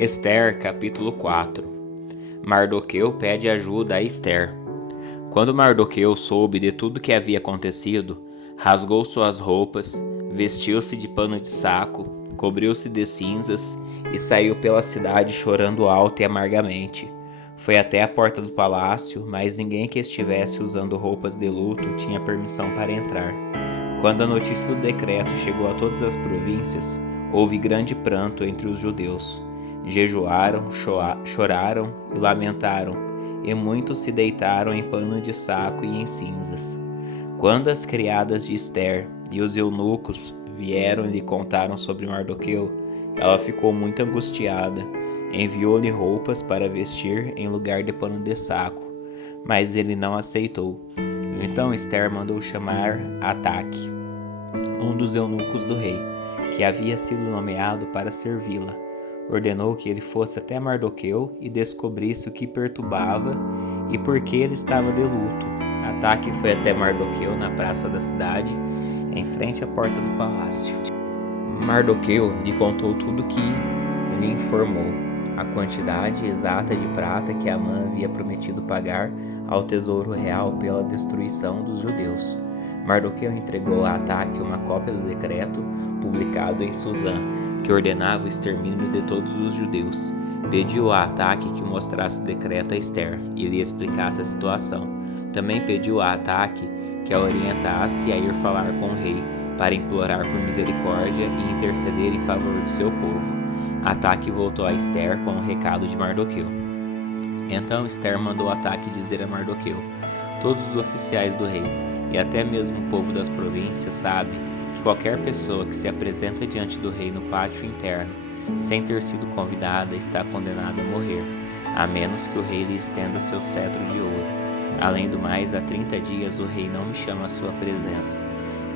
Ester, capítulo 4. Mardoqueu pede ajuda a Ester. Quando Mardoqueu soube de tudo que havia acontecido, rasgou suas roupas, vestiu-se de pano de saco, cobriu-se de cinzas e saiu pela cidade chorando alto e amargamente. Foi até a porta do palácio, mas ninguém que estivesse usando roupas de luto tinha permissão para entrar. Quando a notícia do decreto chegou a todas as províncias, houve grande pranto entre os judeus. Jejuaram, choraram e lamentaram, e muitos se deitaram em pano de saco e em cinzas. Quando as criadas de Ester e os eunucos vieram e lhe contaram sobre Mardoqueu, ela ficou muito angustiada. Enviou-lhe roupas para vestir em lugar de pano de saco, mas ele não aceitou. Então Ester mandou chamar Ataque, um dos eunucos do rei, que havia sido nomeado para servi-la. Ordenou que ele fosse até Mardoqueu e descobrisse o que perturbava e por que ele estava de luto. Ataque foi até Mardoqueu na praça da cidade, em frente à porta do palácio. Mardoqueu lhe contou tudo o que lhe informou, a quantidade exata de prata que Amã havia prometido pagar ao tesouro real pela destruição dos judeus. Mardoqueu entregou a Ataque uma cópia do decreto publicado em Susã, que ordenava o extermínio de todos os judeus. Pediu a Ataque que mostrasse o decreto a Ester e lhe explicasse a situação. Também pediu a Ataque que a orientasse a ir falar com o rei, para implorar por misericórdia e interceder em favor de seu povo. Ataque voltou a Ester com o recado de Mardoqueu. Então Ester mandou Ataque dizer a Mardoqueu: todos os oficiais do rei, e até mesmo o povo das províncias, sabe que qualquer pessoa que se apresenta diante do rei no pátio interno, sem ter sido convidada, está condenada a morrer, a menos que o rei lhe estenda seu cetro de ouro. Além do mais, há 30 dias o rei não me chama à sua presença.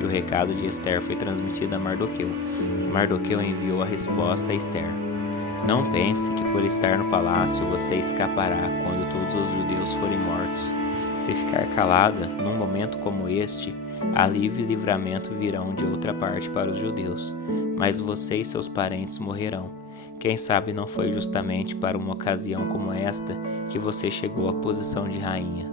E o recado de Ester foi transmitido a Mardoqueu. Mardoqueu enviou a resposta a Ester: não pense que por estar no palácio você escapará quando todos os judeus forem mortos. Se ficar calada, num momento como este, alívio e livramento virão de outra parte para os judeus, mas você e seus parentes morrerão. Quem sabe não foi justamente para uma ocasião como esta que você chegou à posição de rainha.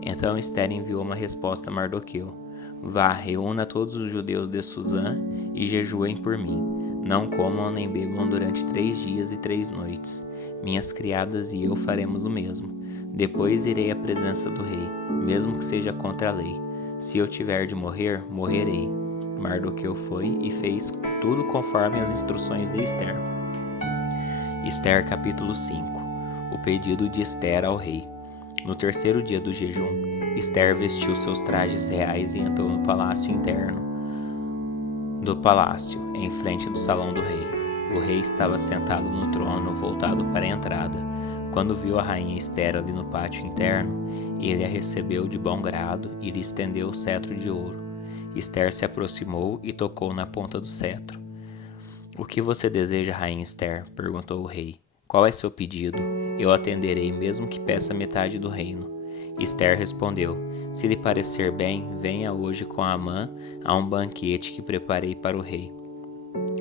Então Ester enviou uma resposta a Mardoqueu: vá, reúna todos os judeus de Susã e jejuem por mim. Não comam nem bebam durante 3 dias e 3 noites. Minhas criadas e eu faremos o mesmo. Depois irei à presença do rei, mesmo que seja contra a lei. Se eu tiver de morrer, morrerei. Mardoqueu foi e fez tudo conforme as instruções de Ester. Ester, capítulo 5. O pedido de Ester ao rei. No 3º dia do jejum, Ester vestiu seus trajes reais e entrou no palácio interno do palácio, em frente do salão do rei. O rei estava sentado no trono, voltado para a entrada. Quando viu a rainha Ester ali no pátio interno, ele a recebeu de bom grado e lhe estendeu o cetro de ouro. Ester se aproximou e tocou na ponta do cetro. O que você deseja, rainha Ester? Perguntou o rei. Qual é seu pedido? Eu atenderei, mesmo que peça metade do reino. Ester respondeu: se lhe parecer bem, venha hoje com Amã a um banquete que preparei para o rei.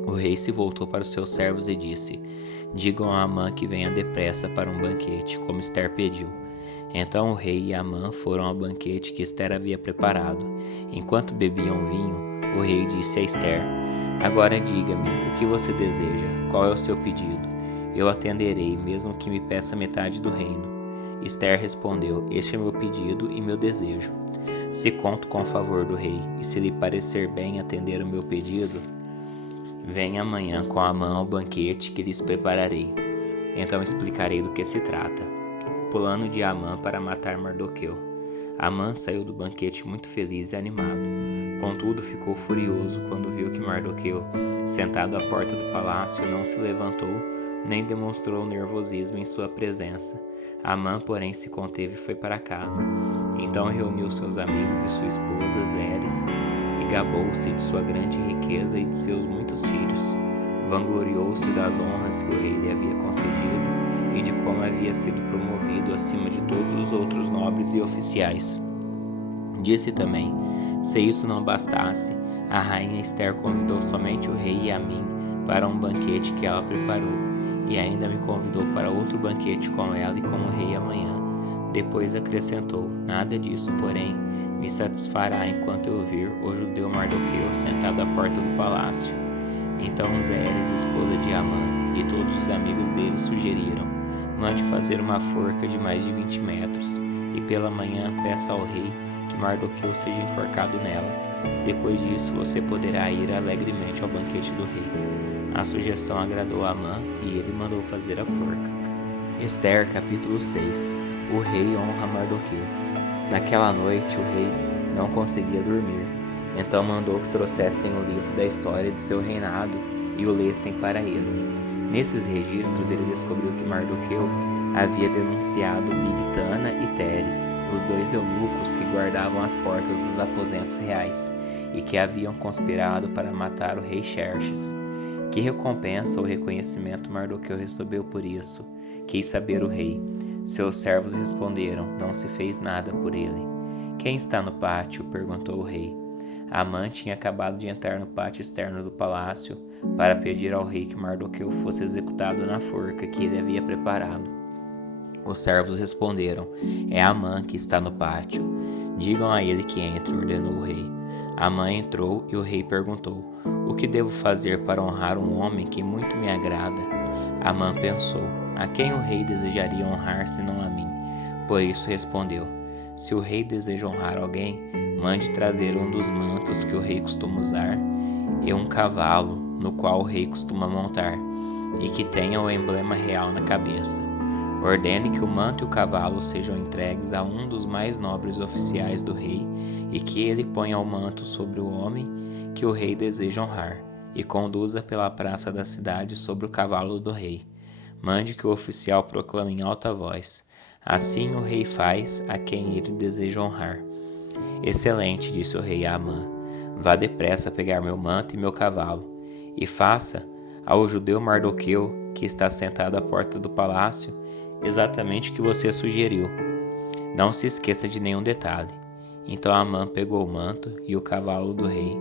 O rei se voltou para os seus servos e disse: digam a Amã que venha depressa para um banquete, como Ester pediu. Então o rei e Amã foram ao banquete que Ester havia preparado. Enquanto bebiam vinho, o rei disse a Ester: agora diga-me, o que você deseja? Qual é o seu pedido? Eu atenderei, mesmo que me peça metade do reino. Ester respondeu: este é meu pedido e meu desejo. Se conto com o favor do rei, e se lhe parecer bem atender o meu pedido, venha amanhã com Amã ao banquete que lhes prepararei. Então explicarei do que se trata. Plano de Amã para matar Mardoqueu. Amã saiu do banquete muito feliz e animado. Contudo, ficou furioso quando viu que Mardoqueu, sentado à porta do palácio, não se levantou nem demonstrou nervosismo em sua presença. Amã, porém, se conteve e foi para casa. Então reuniu seus amigos e sua esposa, Zeres, e gabou-se de sua grande riqueza e de seus muitos filhos. Vangloriou-se das honras que o rei lhe havia concedido e de como havia sido promovido acima de todos os outros nobres e oficiais. Disse também: se isso não bastasse, a rainha Ester convidou somente o rei e a mim para um banquete que ela preparou, e ainda me convidou para outro banquete com ela e com o rei amanhã. Depois acrescentou: nada disso, porém, me satisfará enquanto eu vir o judeu Mardoqueu sentado à porta do palácio. Então Zeres, esposa de Amã, e todos os amigos dele sugeriram: mande fazer uma forca de mais de 20 metros, e pela manhã peça ao rei que Mardoqueu seja enforcado nela. Depois disso você poderá ir alegremente ao banquete do rei. A sugestão agradou a Amã e ele mandou fazer a forca. Ester, capítulo 6. O rei honra Mardoqueu. Naquela noite o rei não conseguia dormir, então mandou que trouxessem o livro da história de seu reinado e o lessem para ele. Nesses registros ele descobriu que Mardoqueu havia denunciado Bigtana e Teres, os dois eunucos que guardavam as portas dos aposentos reais, e que haviam conspirado para matar o rei Xerxes. Que recompensa ou reconhecimento Mardoqueu recebeu por isso? Quis saber o rei. Seus servos responderam: não se fez nada por ele. Quem está no pátio? Perguntou o rei. Amã tinha acabado de entrar no pátio externo do palácio para pedir ao rei que Mardoqueu fosse executado na forca que ele havia preparado. Os servos responderam: é Amã que está no pátio. Digam a ele que entre, ordenou o rei. Amã entrou e o rei perguntou: o que devo fazer para honrar um homem que muito me agrada? Amã pensou: a quem o rei desejaria honrar senão a mim? Por isso respondeu: se o rei deseja honrar alguém, mande trazer um dos mantos que o rei costuma usar e um cavalo no qual o rei costuma montar e que tenha o emblema real na cabeça. Ordene que o manto e o cavalo sejam entregues a um dos mais nobres oficiais do rei e que ele ponha o manto sobre o homem que o rei deseja honrar e conduza pela praça da cidade sobre o cavalo do rei. Mande que o oficial proclame em alta voz: assim o rei faz a quem ele deseja honrar. Excelente, disse o rei a Amã. Vá depressa pegar meu manto e meu cavalo, e faça ao judeu Mardoqueu, que está sentado à porta do palácio, exatamente o que você sugeriu. Não se esqueça de nenhum detalhe. Então Amã pegou o manto e o cavalo do rei,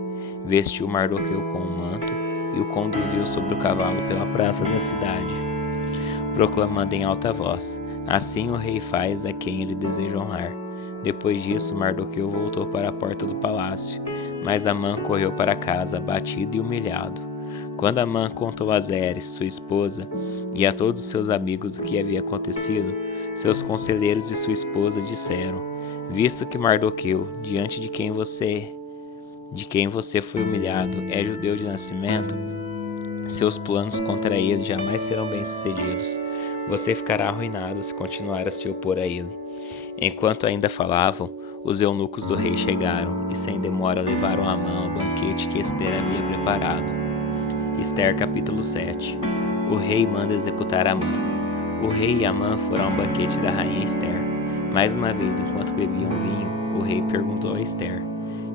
vestiu Mardoqueu com o manto e o conduziu sobre o cavalo pela praça da cidade, proclamando em alta voz: assim o rei faz a quem ele deseja honrar. Depois disso, Mardoqueu voltou para a porta do palácio, mas Amã correu para casa, abatido e humilhado. Quando Amã contou a Zeres, sua esposa, e a todos seus amigos o que havia acontecido, seus conselheiros e sua esposa disseram: visto que Mardoqueu, diante de quem você foi humilhado, é judeu de nascimento, seus planos contra ele jamais serão bem-sucedidos. Você ficará arruinado se continuar a se opor a ele. Enquanto ainda falavam, os eunucos do rei chegaram e sem demora levaram Amã ao banquete que Ester havia preparado. Ester, capítulo 7. O rei manda executar Amã. O rei e Amã foram ao banquete da rainha Ester. Mais uma vez, enquanto bebiam vinho, o rei perguntou a Ester: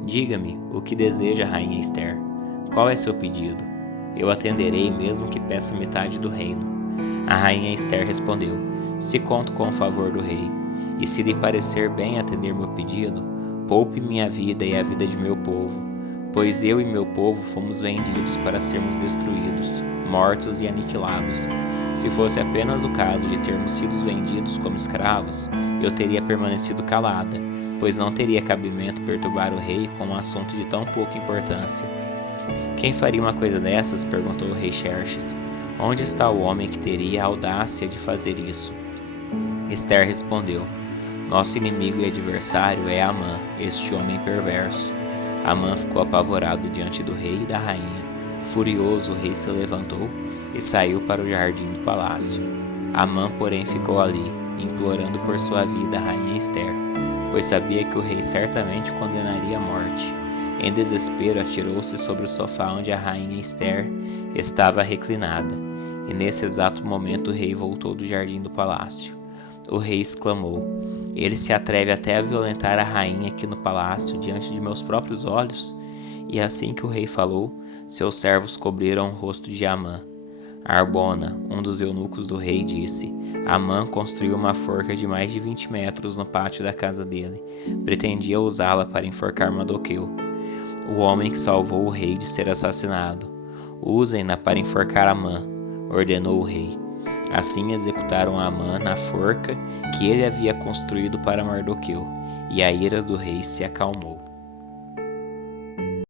diga-me, o que deseja, rainha Ester? Qual é seu pedido? Eu atenderei mesmo que peça metade do reino. A rainha Ester respondeu: se conto com o favor do rei, e se lhe parecer bem atender meu pedido, poupe minha vida e a vida de meu povo, pois eu e meu povo fomos vendidos para sermos destruídos, mortos e aniquilados. Se fosse apenas o caso de termos sido vendidos como escravos, eu teria permanecido calada, pois não teria cabimento perturbar o rei com um assunto de tão pouca importância. Quem faria uma coisa dessas? Perguntou o rei Xerxes. Onde está o homem que teria a audácia de fazer isso? Ester respondeu: nosso inimigo e adversário é Amã, este homem perverso. Amã ficou apavorado diante do rei e da rainha. Furioso, o rei se levantou e saiu para o jardim do palácio. Amã, porém, ficou ali, implorando por sua vida a rainha Ester, pois sabia que o rei certamente condenaria à morte. Em desespero, atirou-se sobre o sofá onde a rainha Ester estava reclinada, e nesse exato momento o rei voltou do jardim do palácio. O rei exclamou: ele se atreve até a violentar a rainha aqui no palácio diante de meus próprios olhos? E assim que o rei falou, seus servos cobriram o rosto de Amã. Arbona, um dos eunucos do rei, disse: Amã construiu uma forca de mais de 20 metros no pátio da casa dele. Pretendia usá-la para enforcar Mardoqueu, o homem que salvou o rei de ser assassinado. Usem-na para enforcar Amã, ordenou o rei. Assim executaram Amã na forca que ele havia construído para Mardoqueu, e a ira do rei se acalmou.